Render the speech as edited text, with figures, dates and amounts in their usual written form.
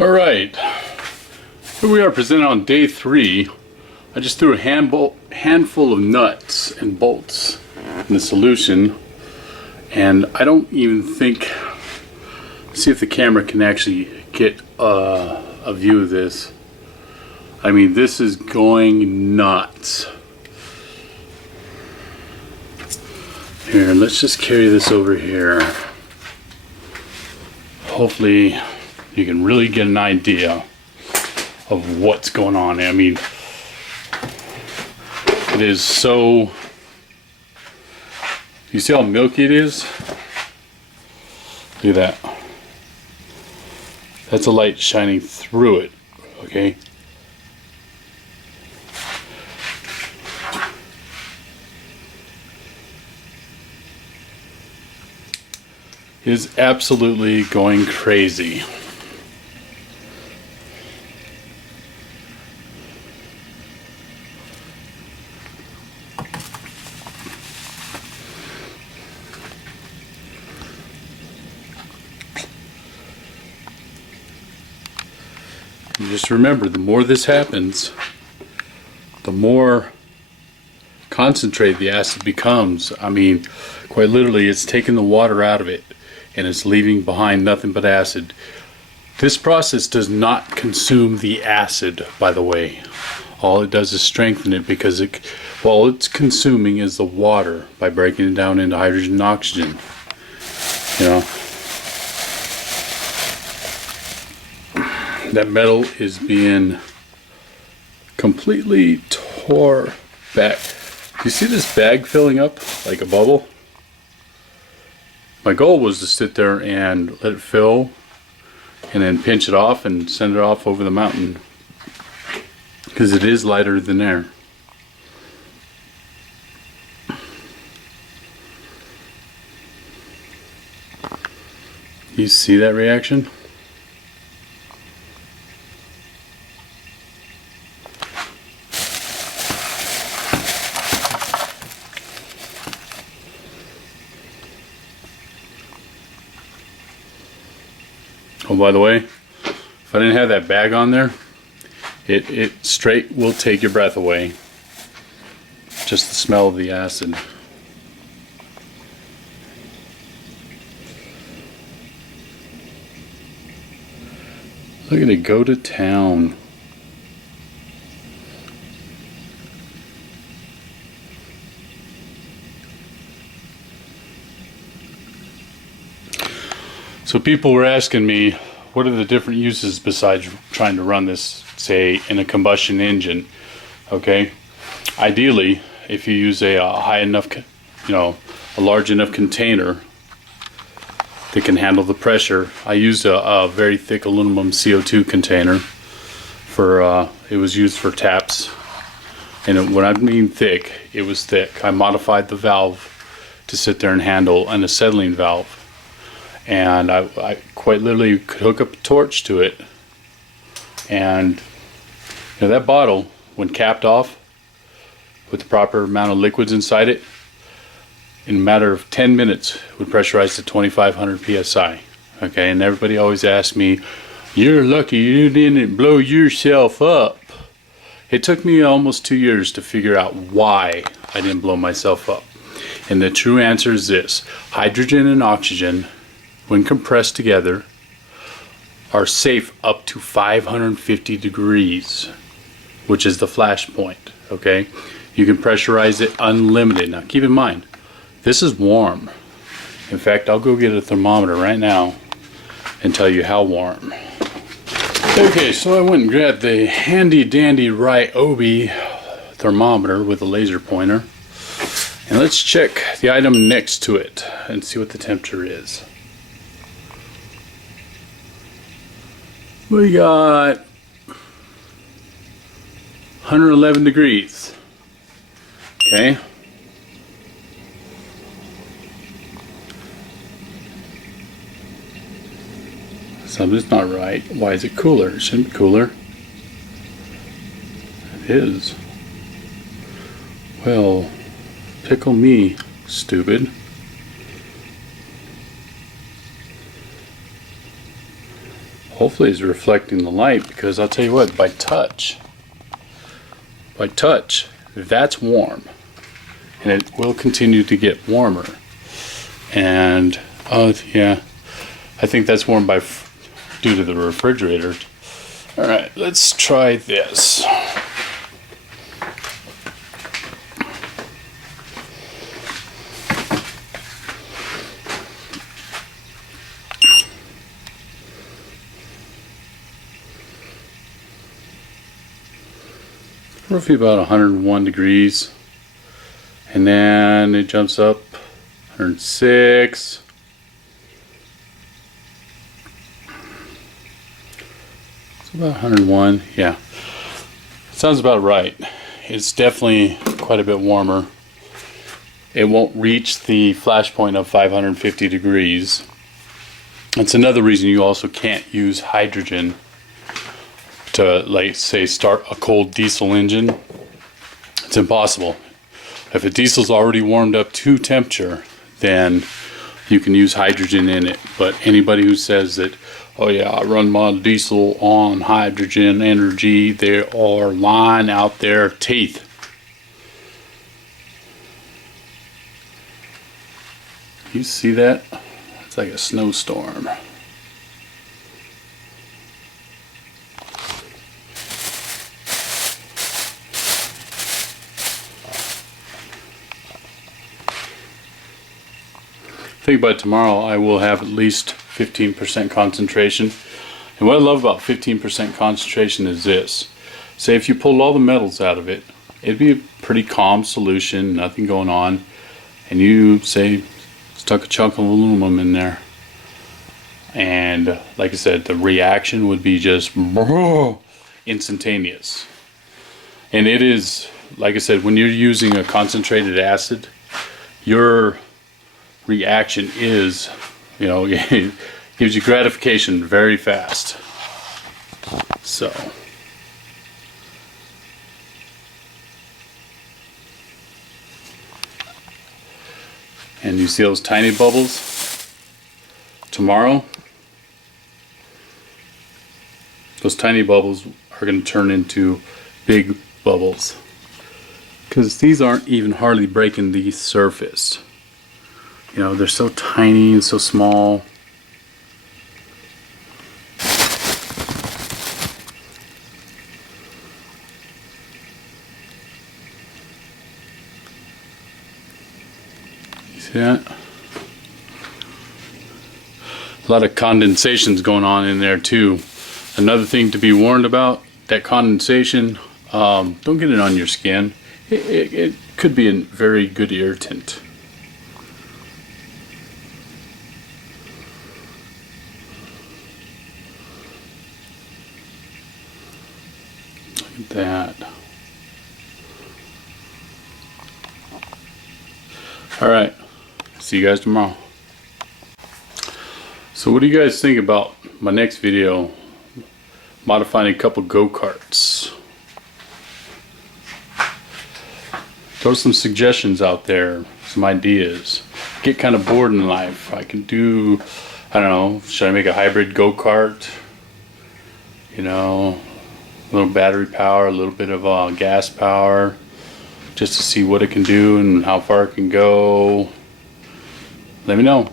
Alright, here we are presented on day 3. I just threw a handful of nuts and bolts in the solution, and I don't even think, see if the camera can actually get a view of this. I mean, this is going nuts. Here, let's just carry this over here. Hopefully you can really get an idea of what's going on. I mean, it is so, you see how milky it is? Look at that. That's a light shining through it, okay? It is absolutely going crazy. And just remember, the more this happens, the more concentrated the acid becomes. I mean, quite literally, it's taking the water out of it and it's leaving behind nothing but acid. This process does not consume the acid, by the way. All it does is strengthen it, because all it's consuming is the water by breaking it down into hydrogen and oxygen. You know, that metal is being completely tore back. Do you see this bag filling up like a bubble? My goal was to sit there and let it fill and then pinch it off and send it off over the mountain, because it is lighter than air. You see that reaction? Oh, by the way, if I didn't have that bag on there, it straight will take your breath away. Just the smell of the acid. Look at it go to town. So people were asking me, what are the different uses besides trying to run this, say, in a combustion engine? Okay, ideally, if you use a high enough, a large enough container that can handle the pressure. I used a very thick aluminum CO2 container for, it was used for taps. And when I mean thick, it was thick. I modified the valve to sit there and handle an acetylene valve. And I quite literally could hook up a torch to it, and that bottle, when capped off with the proper amount of liquids inside it, in a matter of 10 minutes would pressurize to 2500 psi. Okay, and everybody always asks me, you're lucky you didn't blow yourself up. It took me almost 2 years to figure out why I didn't blow myself up. And the true answer is this: hydrogen and oxygen, when compressed together, are safe up to 550 degrees, which is the flash point. Okay, you can pressurize it unlimited. Now keep in mind, this is warm. In fact, I'll go get a thermometer right now and tell you how warm. Okay, so I went and grabbed the handy dandy Ryobi thermometer with a laser pointer, and let's check the item next to it and see what the temperature is. We got 111 degrees. Okay. Something's not right. Why is it cooler? It shouldn't be cooler. It is. Well, pickle me, stupid. hopefully it's reflecting the light, because I'll tell you what, by touch, that's warm, and it will continue to get warmer. And oh yeah, I think that's warm due to the refrigerator. All right, let's try this. Roughly about 101 degrees, and then it jumps up 106. It's about 101. Yeah, sounds about right. It's definitely quite a bit warmer. It won't reach the flash point of 550 degrees. That's another reason you also can't use hydrogen to, like, say, start a cold diesel engine. It's impossible. If a diesel's already warmed up to temperature, then you can use hydrogen in it. But anybody who says that, oh yeah, I run my diesel on hydrogen energy, they are lying out their teeth. You see that? It's like a snowstorm. I think by tomorrow I will have at least 15% concentration. And what I love about 15% concentration is this. Say if you pulled all the metals out of it, it'd be a pretty calm solution, nothing going on. And you, say, stuck a chunk of aluminum in there. And like I said, the reaction would be just instantaneous. And it is, like I said, when you're using a concentrated acid, your reaction is, you know, it gives you gratification very fast. So and you see those tiny bubbles? Tomorrow, those tiny bubbles are going to turn into big bubbles, because these aren't even hardly breaking the surface. You know, they're so tiny and so small. You see that? A lot of condensation's going on in there too. Another thing to be warned about, that condensation, don't get it on your skin. It could be a very good irritant. That. Alright, see you guys tomorrow. So what do you guys think about my next video, modifying a couple go-karts? Throw some suggestions out there, some ideas. Get kind of bored in life. I can do, I don't know, should I make a hybrid go-kart? You know, a little battery power, a little bit of gas power, just to see what it can do and how far it can go. Let me know.